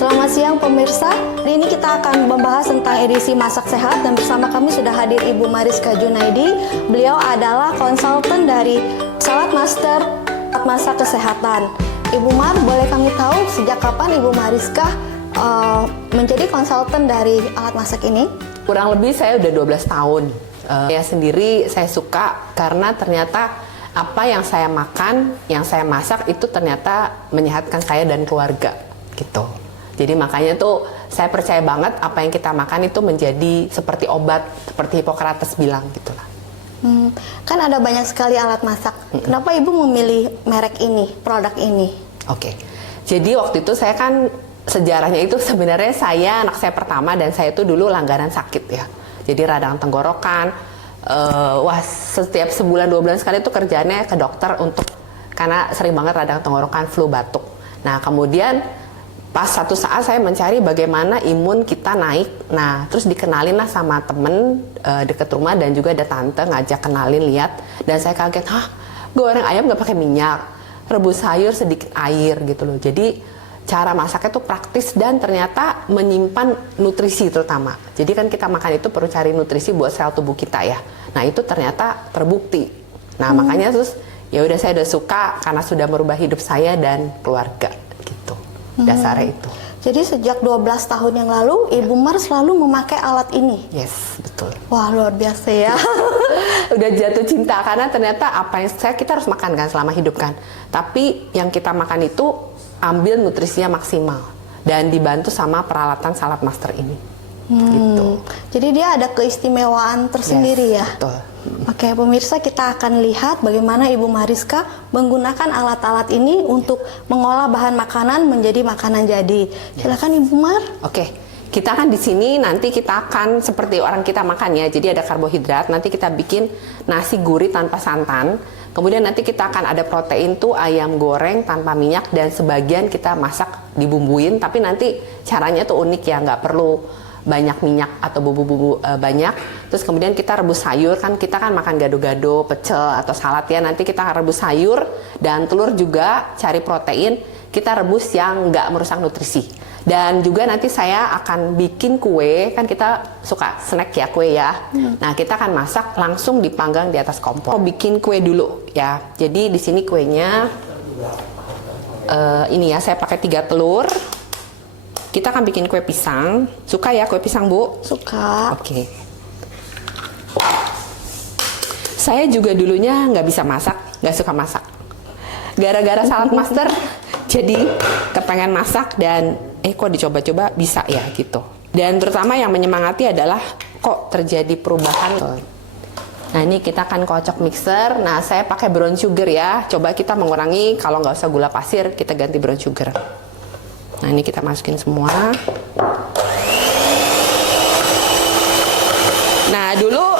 Selamat siang pemirsa. Hari ini kita akan membahas tentang edisi Masak Sehat dan bersama kami sudah hadir Ibu Mariska Junaidi. Beliau adalah konsultan dari Salad Master Masak Kesehatan. Ibu Mar, boleh kami tahu sejak kapan Ibu Mariska menjadi konsultan dari alat masak ini? Kurang lebih saya udah 12 tahun. Saya sendiri saya suka karena ternyata apa yang saya makan, yang saya masak itu ternyata menyehatkan saya dan keluarga gitu. Jadi makanya tuh saya percaya banget apa yang kita makan itu menjadi seperti obat, seperti Hippocrates bilang gitulah. Kan ada banyak sekali alat masak. Kenapa Ibu memilih merek ini, produk ini? Oke. Jadi waktu itu saya kan sejarahnya itu sebenarnya saya anak saya pertama dan saya itu dulu langganan sakit ya. Jadi radang tenggorokan. Setiap sebulan 2 bulan sekali itu kerjaannya ke dokter karena sering banget radang tenggorokan, flu, batuk. Nah kemudian pas satu saat saya mencari bagaimana imun kita naik. Nah terus dikenalin lah sama temen deket rumah dan juga ada tante ngajak kenalin lihat dan saya kaget, goreng ayam nggak pakai minyak, rebus sayur sedikit air gitu loh. Jadi cara masaknya tuh praktis dan ternyata menyimpan nutrisi terutama. Jadi kan kita makan itu perlu cari nutrisi buat sel tubuh kita ya. Nah itu ternyata terbukti. Nah makanya terus ya udah saya udah suka karena sudah merubah hidup saya dan keluarga gitu. Dasarnya itu. Jadi sejak 12 tahun yang lalu Ibu Mar selalu memakai alat ini? Yes, betul. Wah luar biasa ya. Udah jatuh cinta karena ternyata apa yang kita harus makan kan selama hidup kan. Tapi yang kita makan itu ambil nutrisinya maksimal dan dibantu sama peralatan Salad Master ini. Gitu. Jadi dia ada keistimewaan tersendiri ya. Betul. Oke, pemirsa, kita akan lihat bagaimana Ibu Mariska menggunakan alat-alat ini untuk mengolah bahan makanan menjadi makanan jadi. Silakan Ibu Mar. Oke. Kita kan di sini nanti kita akan seperti orang kita makan ya. Jadi ada karbohidrat, nanti kita bikin nasi gurih tanpa santan. Kemudian nanti kita akan ada protein tuh ayam goreng tanpa minyak dan sebagian kita masak dibumbuin. Tapi nanti caranya tuh unik ya, nggak perlu banyak minyak atau bumbu-bumbu banyak. Terus kemudian kita rebus sayur, kan kita kan makan gado-gado, pecel atau salad ya. Nanti kita akan rebus sayur dan telur juga, cari protein. Kita rebus yang nggak merusak nutrisi. Dan juga nanti saya akan bikin kue, kan kita suka snack ya kue ya. Nah kita akan masak langsung dipanggang di atas kompor. Bikin kue dulu ya. Jadi di sini kuenya ini ya, saya pakai 3 telur. Kita akan bikin kue pisang. Suka ya kue pisang Bu? Suka. Oke. Saya juga dulunya nggak bisa masak, nggak suka masak. Gara-gara Salad Master jadi kepengen masak dan kok dicoba-coba bisa ya gitu. Dan terutama yang menyemangati adalah kok terjadi perubahan. Nah ini kita akan kocok mixer. Nah saya pakai brown sugar ya. Coba kita mengurangi, kalau nggak usah gula pasir kita ganti brown sugar. Nah ini kita masukin semua. Nah dulu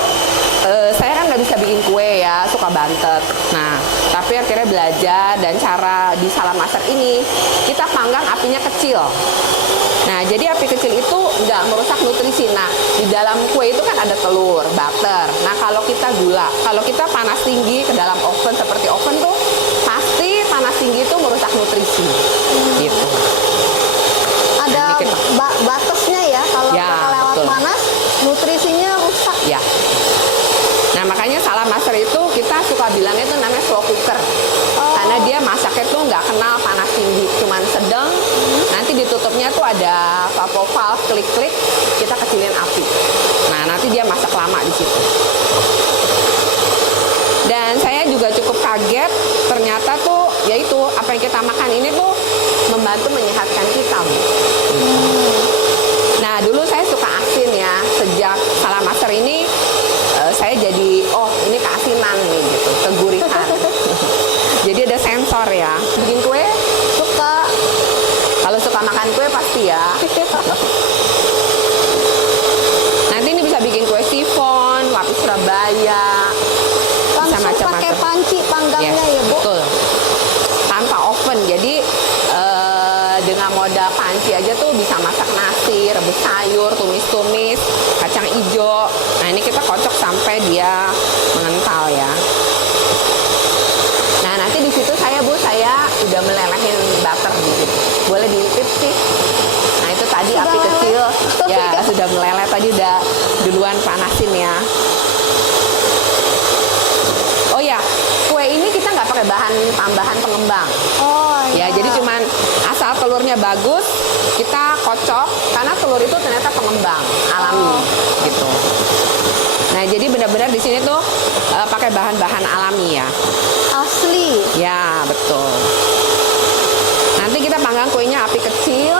saya kan nggak bisa bikin kue ya, suka bantet. Nah tapi akhirnya belajar dan cara di Salad Master ini kita panggang apinya kecil. Nah jadi api kecil itu nggak merusak nutrisi. Nah di dalam kue itu kan ada telur, butter. Nah kalau kita gula, kalau kita panas tinggi ke dalam oven seperti oven tuh pasti panas tinggi itu merusak nutrisi. Gitu. Ada batasnya ya, kalau ya, kita lewat betul. panas nutrisinya rusak. Ya. Nah makanya Salad Master itu kita suka bilangnya itu namanya slow cooker. Karena dia masaknya tuh nggak kenal panas tinggi, cuman sedang. Nanti ditutupnya tuh ada valve klik-klik, kita kecilin api. Nah nanti dia masak lama di situ. Dan saya juga cukup kaget, ternyata tuh yaitu apa yang kita makan ini tuh membantu menyehatkan kita. Nah dulu saya suka asin ya, sejak Salad Master ini saya jadi ini keasinan nih gitu, kegurihan. Jadi ada sensor ya. Bikin kue Suka. kalau suka makan kue pasti ya. Nanti ini bisa bikin kue sifon, lapis Surabaya, bisa Langsung pakai macam-macam. panci panggangnya ya Bu. Betul. Tanpa oven. Jadi dengan modal panci aja tuh bisa masak nasi, rebus sayur, tumis-tumis, kacang hijau. Nah ini kita kocok sampai dia mengental ya. Nah nanti di situ saya udah melelehin butter di situ. Boleh diintip sih. udah meleleh tadi, udah duluan panasin ya. Oh ya, kue ini kita nggak pakai bahan tambahan pengembang. Oh Ya, jadi cuman asal telurnya bagus, kita kocok karena telur itu ternyata pengembang alami gitu. Nah, jadi benar-benar di sini tuh pakai bahan-bahan alami ya. asli. Ya, betul. Nanti kita panggang kuenya api kecil.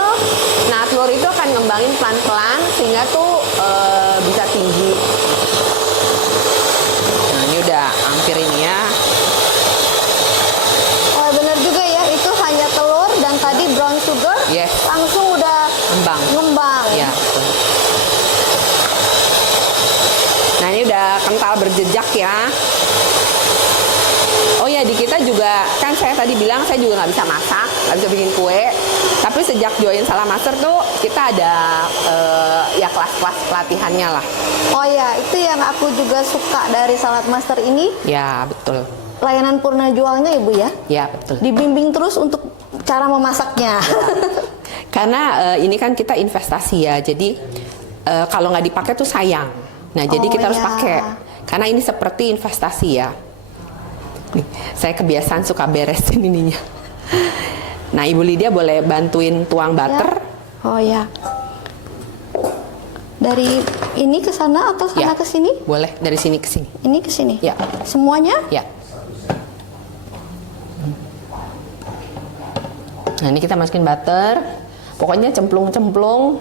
Nah, telur itu akan ngembangin pelan-pelan sehingga tuh bisa tinggi. Nah, ini udah hampir ini ya. Oh bener juga ya, itu hanya telur dan tadi brown sugar Yes. langsung udah ngembang. Ya, betul. Nah, ini udah kental berjejak ya. Oh ya, di kita juga kan saya tadi bilang saya juga nggak bisa masak, nggak bisa bikin kue. Tapi sejak join Salah Master tuh kita ada ya kelas-kelas pelatihannya lah. Oh ya, itu yang aku juga suka dari Salad Master ini, Ya, betul. layanan purna jualnya Ibu ya. Ya, betul. Dibimbing terus untuk cara memasaknya. Karena ini kan kita investasi ya, jadi kalau nggak dipakai tuh sayang. Nah, jadi Oh, kita harus ya. pakai. Karena ini seperti investasi ya. Nih, saya kebiasaan suka beresin ininya. Nah, Ibu Lydia boleh bantuin tuang butter. Oh ya. Dari ini ke sana atau sana Ya, ke sini? boleh dari sini ke sini. Ini ke sini. Ya. Semuanya? Ya. Nah, ini kita masukin butter. Pokoknya cemplung-cemplung.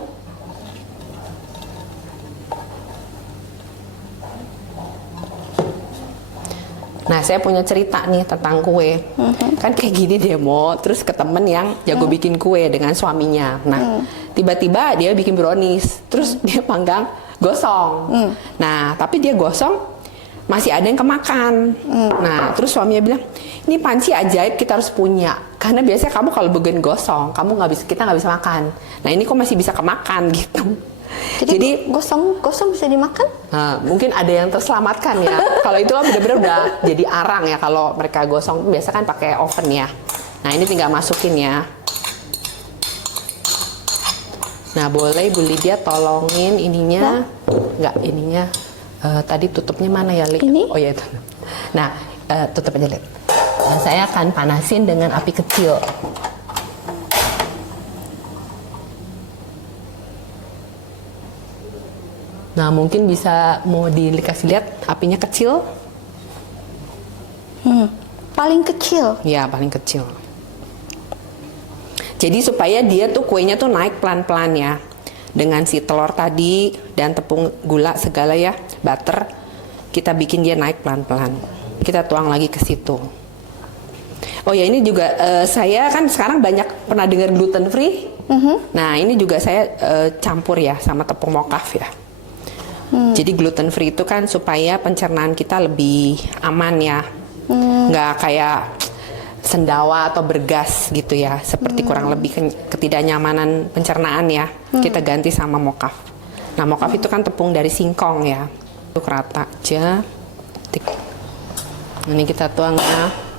Nah, saya punya cerita nih tentang kue. Kan kayak gini demo, terus ke temen yang jago bikin kue dengan suaminya. Nah, tiba-tiba dia bikin brownies, terus dia panggang gosong. Nah, tapi dia gosong masih ada yang kemakan. Nah, terus suaminya bilang, ini panci ajaib kita harus punya. Karena biasanya kamu kalau bikin gosong, kita nggak bisa makan. Nah, ini kok masih bisa kemakan gitu. Jadi gosong bisa dimakan? Nah, mungkin ada yang terselamatkan ya. Kalau itu kan benar-benar udah jadi arang ya. Kalau mereka gosong biasa kan pakai oven ya. Nah, ini tinggal masukin ya. Nah, boleh Ibu Lydia tolongin ininya. Enggak, ininya. Tadi tutupnya mana ya, Li? Ini? Oh ya itu. Nah, tutup aja, Li. Nah, saya akan panasin dengan api kecil. Nah, mungkin bisa mau dikasih lihat apinya kecil. Paling kecil. Ya, paling kecil. Jadi supaya dia tuh kuenya tuh naik pelan-pelan ya. Dengan si telur tadi dan tepung gula segala ya, butter, kita bikin dia naik pelan-pelan. Kita tuang lagi ke situ. Oh ya, ini juga saya kan sekarang banyak pernah dengar gluten free. Nah, ini juga saya campur ya sama tepung mokaf ya. Jadi gluten free itu kan supaya pencernaan kita lebih aman ya, nggak kayak sendawa atau bergas gitu ya, seperti kurang lebih ketidaknyamanan pencernaan ya. Kita ganti sama mokaf. Nah, mokaf itu kan tepung dari singkong ya. Itu rata aja. Ini kita tuang ya.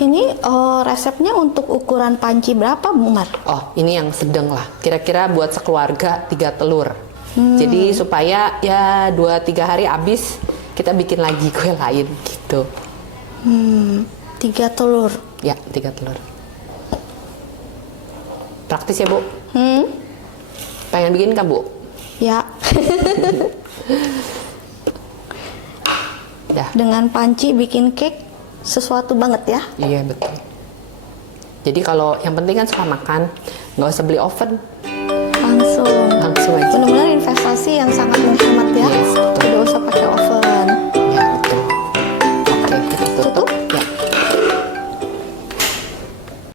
Ini resepnya untuk ukuran panci berapa, Bu Mar? Oh, ini yang sedang lah. Kira-kira buat sekeluarga 3 telur. Jadi supaya ya 2-3 hari habis kita bikin lagi kue lain gitu. 3 telur. Ya, 3 telur. Praktis ya, Bu? Pengen bikin kan, Bu? Ya. Dah. Dengan panci bikin cake sesuatu banget ya. Iya, betul. Jadi kalau yang penting kan suka makan, nggak usah beli oven. Langsung Langsung aja. Benar-benar